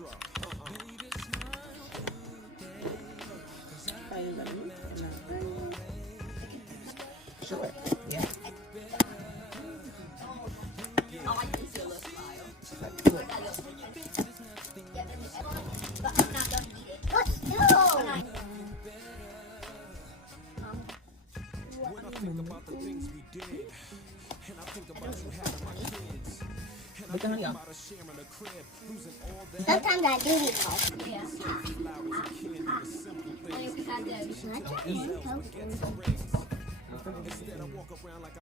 Are you gonna mix it now? Sure. Yeah. Oh, I can see a little smile. Look. But I'm not gonna eat it. What? No! Put the honey on. Sometimes I do eat coffee. Yeah. And you can have those. Not just